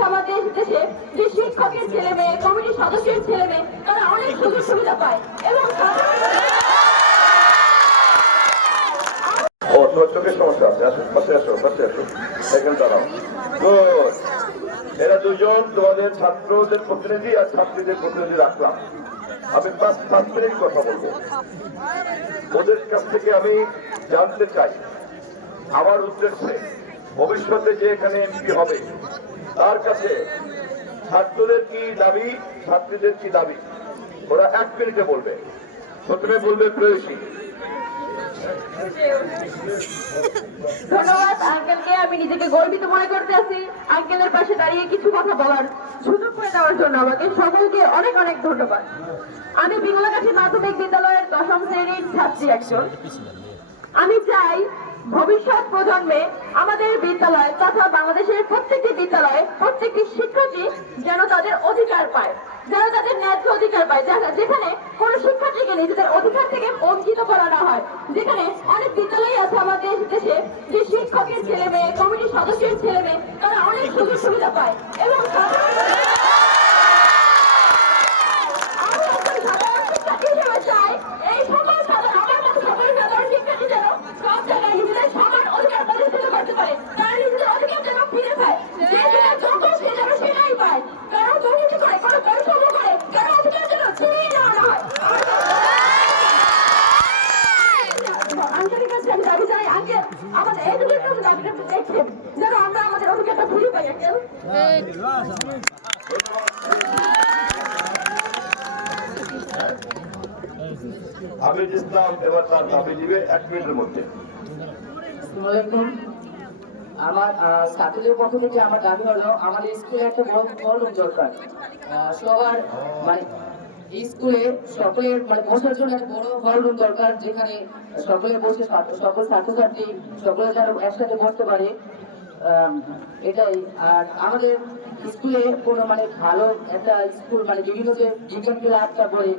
আছে আমাদের দেশে, যে শিক্ষকের ছেলে মেয়ে, কমিটির সদস্যের ছেলে মেয়ে, তারা অনেক সুযোগ সুবিধা পায় এবং চোখের সমস্যা আছে, আসুন পাশে আসো, পাশে আসো, এখানে দাঁড়াও। এরা দুজন তোমাদের ছাত্রদের প্রতিনিধি আর ছাত্রীদের প্রতিনিধি রাখলাম। আমি 5 মিনিট কথা বলবো। ওদের কাছ থেকে আমি জানতে চাই, আমার উদ্দেশ্যে ভবিষ্যতে যে এখানে এমপি হবে তার কাছে ছাত্রদের কি দাবি, ছাত্রীদের কি দাবি, ওরা 1 মিনিটে বলবে। প্রথমে বলবে প্রেয়সী। ধন্যবাদ আঙ্কেলকে, আমি নিজেকে গর্বিত মনে করতে আছি আঙ্কেলের পাশে দাঁড়িয়ে কিছু কথা বলার সুযোগ করে দেওয়ার জন্য। আমাকে সকলকে অনেক অনেক ধন্যবাদ। আমি বিমলাকাঠি মাধ্যমিক বিদ্যালয়ের 10ম শ্রেণীর ছাত্রী একজন। আমি চাই ভবিষ্যৎ প্রজন্মে আমাদের বিদ্যালয় তথা বাংলাদেশের প্রত্যেকটি বিদ্যালয়ে প্রত্যেকটি শিক্ষার্থী যেন তাদের অধিকার পায়, যেন তাদের ন্যায্য অধিকার পায়, যেখানে কোন শিক্ষার্থীকে নিজেদের অধিকার থেকে বঞ্চিত করা না হয়। যেখানে অনেক বিদ্যালয় আছে আমাদের দেশে, যে শিক্ষকের ছেলে মেয়ে, কমিটির সদস্যের ছেলে মেয়ে, তারা অনেক সুযোগ সুবিধা পায় এবং চাই এই সকল আমার মতো সকল সাধারণ শিক্ষার্থী যেন সব জায়গায় নিজেদের সমান অধিকার প্রতিষ্ঠিত করতে পারে, তারা নিজেদের অধিকার যেন ফিরে পায়, যে যেটা যোগ্য সে যেন সেটাই পায়, কারণ দুর্নীতি করে, কোনো বৈষম্য করে কারো অধিকার যেন ছিনিয়ে নেওয়া না হয়। আঞ্চলিক কাছে আমি দাবি জানাই আঙ্কেল, আমাদের এই দুটোর কাছে দাবিটা দেখছেন যেন আমরা আমাদের অধিকারটা ফিরে পাই আঙ্কেল। হাফিজ ইসলাম এবার তার দাবি দিবে 1 মিনিটের মধ্যে। আমার ছাত্রদের পক্ষ থেকে আমার দাবি হলো আমাদের স্কুলে একটা বড় রুম দরকার। সবার মানে স্কুলে সকলের মানে বসার জন্য একটা বড় রুম দরকার, যেখানে সকলে বসে সকল ছাত্রছাত্রী সকলে যেন একসাথে বসতে পারে, এটাই। আর আমাদের স্কুলে কোনো মানে ভালো একটা স্কুল মানে বিভিন্ন যে বিজ্ঞান ক্লাবটা বলে